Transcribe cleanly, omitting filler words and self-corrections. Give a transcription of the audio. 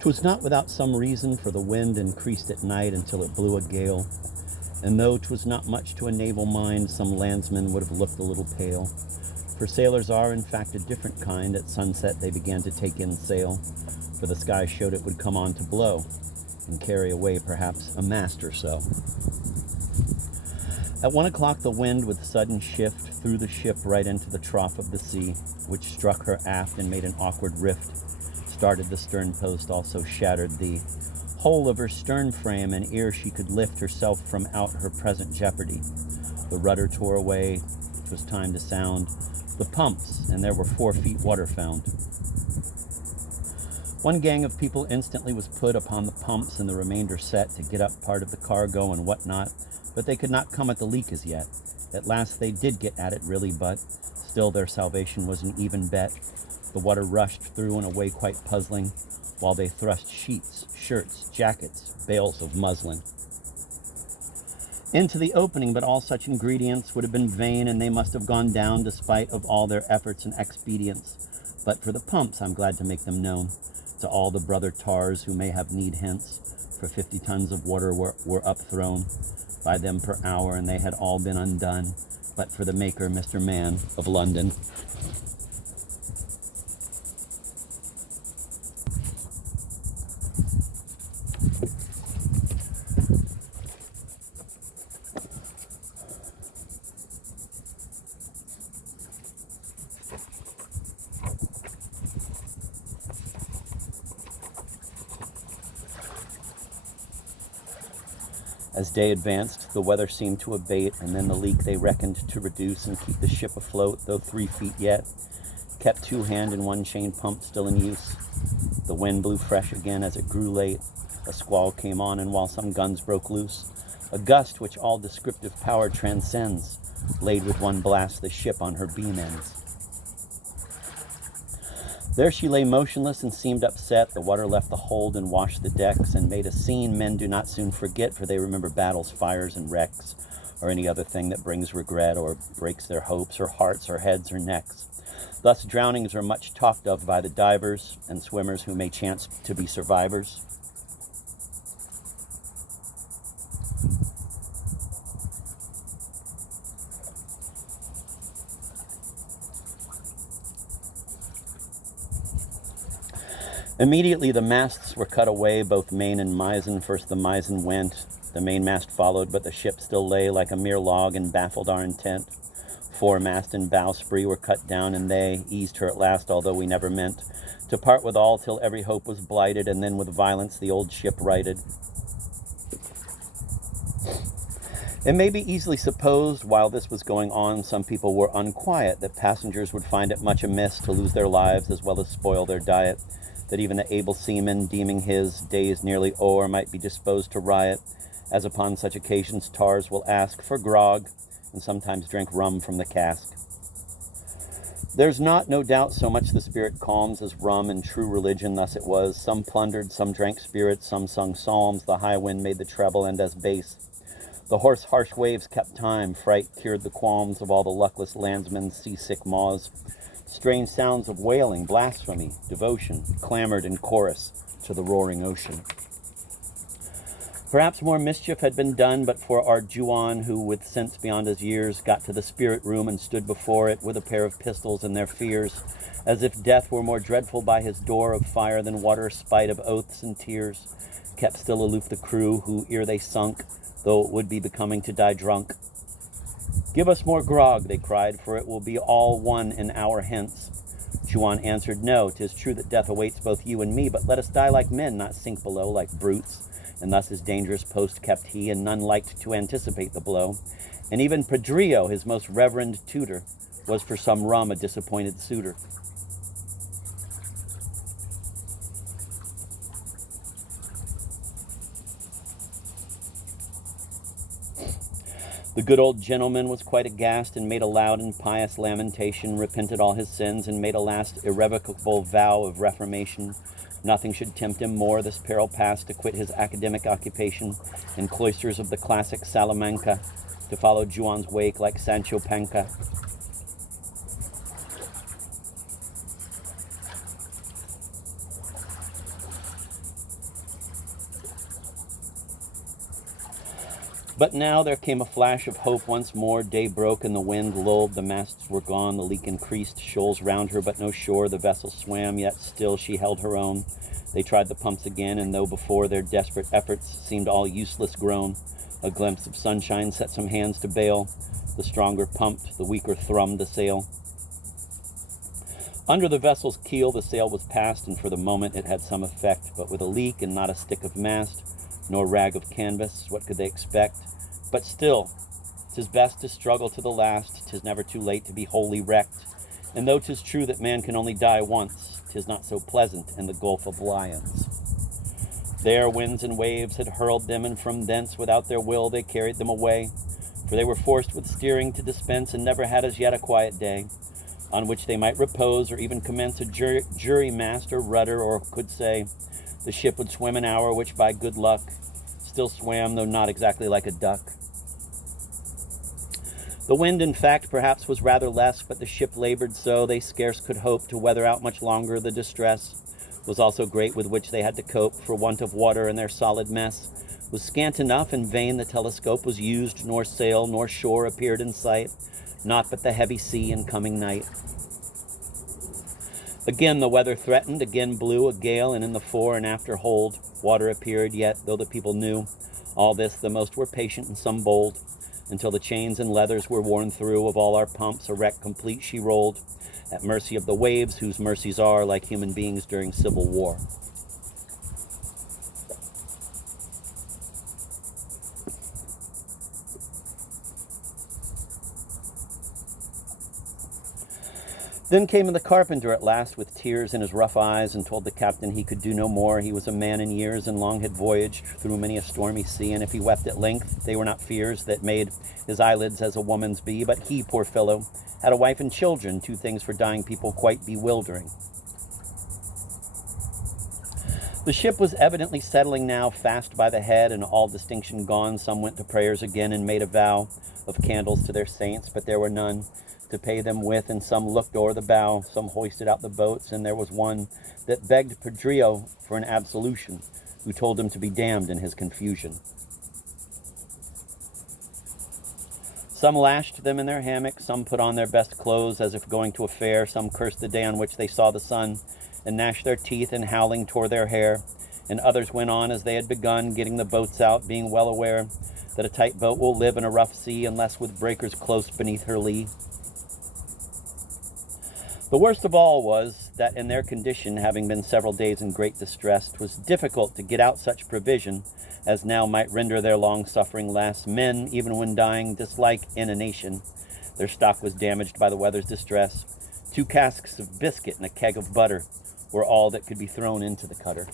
'Twas not without some reason, for the wind increased at night until it blew a gale. And though 'twas not much to a naval mind, some landsmen would have looked a little pale. For sailors are, in fact, a different kind. At sunset they began to take in sail, for the sky showed it would come on to blow, and carry away perhaps a mast or so. At 1 o'clock the wind with sudden shift threw the ship right into the trough of the sea, which struck her aft and made an awkward rift, started the stern post, also shattered the whole of her stern frame, and ere she could lift herself from out her present jeopardy, the rudder tore away. 'Twas time to sound the pumps, and there were 4 feet water found. One gang of people instantly was put upon the pumps, and the remainder set to get up part of the cargo and what not, but they could not come at the leak as yet. At last they did get at it, really, but still their salvation was an even bet. The water rushed through in a way quite puzzling, while they thrust sheets, shirts, jackets, bales of muslin into the opening, but all such ingredients would have been vain, and they must have gone down despite of all their efforts and expedients. But for the pumps, I'm glad to make them known to all the brother tars who may have need hence, for 50 tons of water were upthrown by them per hour, and they had all been undone, but for the maker, Mr. Man of London. As day advanced, the weather seemed to abate, and then the leak they reckoned to reduce and keep the ship afloat, though 3 feet yet, kept 2 hand and 1 chain pump still in use. The wind blew fresh again as it grew late. A squall came on, and while some guns broke loose, a gust which all descriptive power transcends laid with one blast the ship on her beam ends. There she lay motionless and seemed upset. The water left the hold and washed the decks and made a scene men do not soon forget, for they remember battles, fires, and wrecks, or any other thing that brings regret or breaks their hopes or hearts or heads or necks. Thus drownings are much talked of by the divers and swimmers who may chance to be survivors. Immediately the masts were cut away, both main and mizzen. First the mizzen went, the mainmast followed, but the ship still lay like a mere log and baffled our intent. Foremast and bowsprit were cut down, and they eased her at last, although we never meant to part with all till every hope was blighted, and then with violence the old ship righted. It may be easily supposed, while this was going on, some people were unquiet, that passengers would find it much amiss to lose their lives as well as spoil their diet, that even the able seaman, deeming his days nearly o'er, might be disposed to riot, as upon such occasions tars will ask for grog, and sometimes drink rum from the cask. There's not, no doubt, so much the spirit calms as rum in true religion. Thus it was. Some plundered, some drank spirits, some sung psalms. The high wind made the treble and as bass. The hoarse, harsh waves kept time. Fright cured the qualms of all the luckless landsmen's seasick maws. Strange sounds of wailing, blasphemy, devotion, clamored in chorus to the roaring ocean. Perhaps more mischief had been done, but for our Juan, who, with sense beyond his years, got to the spirit room and stood before it with a pair of pistols in their fears, as if death were more dreadful by his door of fire than water, spite of oaths and tears. Kept still aloof the crew, who, ere they sunk, though it would be becoming to die drunk. "Give us more grog," they cried, "for it will be all one an hour hence." Juan answered, "No, 'tis true that death awaits both you and me, but let us die like men, not sink below like brutes." And thus his dangerous post kept he, and none liked to anticipate the blow. And even Pedrillo, his most reverend tutor, was for some rum a disappointed suitor. The good old gentleman was quite aghast, and made a loud and pious lamentation, repented all his sins, and made a last irrevocable vow of reformation. Nothing should tempt him more, this peril past, to quit his academic occupation in cloisters of the classic Salamanca, to follow Juan's wake like Sancho Panza. But now there came a flash of hope once more. Day broke and the wind lulled. The masts were gone. The leak increased. Shoals round her, but no shore. The vessel swam, yet still she held her own. They tried the pumps again, and though before their desperate efforts seemed all useless grown, a glimpse of sunshine set some hands to bail. The stronger pumped, the weaker thrummed the sail. Under the vessel's keel the sail was passed, and for the moment it had some effect. But with a leak and not a stick of mast, nor rag of canvas, what could they expect? But still, 'tis best to struggle to the last. 'Tis never too late to be wholly wrecked. And though 'tis true that man can only die once, 'tis not so pleasant in the Gulf of Lions. There winds and waves had hurled them, and from thence without their will they carried them away. For they were forced with steering to dispense, and never had as yet a quiet day, on which they might repose, or even commence a jury mast or rudder, or could say, the ship would swim an hour, which by good luck still swam, though not exactly like a duck. The wind, in fact, perhaps was rather less, but the ship labored so they scarce could hope to weather out much longer. The distress was also great with which they had to cope, for want of water, and their solid mess was scant enough. In vain the telescope was used, nor sail nor shore appeared in sight, naught but the heavy sea and coming night. Again the weather threatened, again blew a gale, and in the fore and after hold water appeared. Yet, though the people knew all this, the most were patient and some bold, until the chains and leathers were worn through. Of all our pumps a wreck complete she rolled, at mercy of the waves, whose mercies are like human beings during civil war. Then came in the carpenter at last, with tears in his rough eyes, and told the captain he could do no more. He was a man in years, and long had voyaged through many a stormy sea, and if he wept at length, they were not fears that made his eyelids as a woman's be, but he, poor fellow, had a wife and children, two things for dying people quite bewildering. The ship was evidently settling now, fast by the head, and all distinction gone. Some went to prayers again, and made a vow of candles to their saints, but there were none to pay them with, and some looked o'er the bow. Some hoisted out the boats, and there was one that begged Pedrillo for an absolution, who told him to be damned in his confusion. Some lashed them in their hammocks, some put on their best clothes as if going to a fair, some cursed the day on which they saw the sun, and gnashed their teeth, and howling tore their hair, and others went on as they had begun, getting the boats out, being well aware that a tight boat will live in a rough sea, unless with breakers close beneath her lee. The worst of all was that in their condition, having been several days in great distress, 'twas difficult to get out such provision as now might render their long-suffering less. Men, even when dying, dislike inanition. Their stock was damaged by the weather's distress. 2 casks of biscuit and a keg of butter were all that could be thrown into the cutter.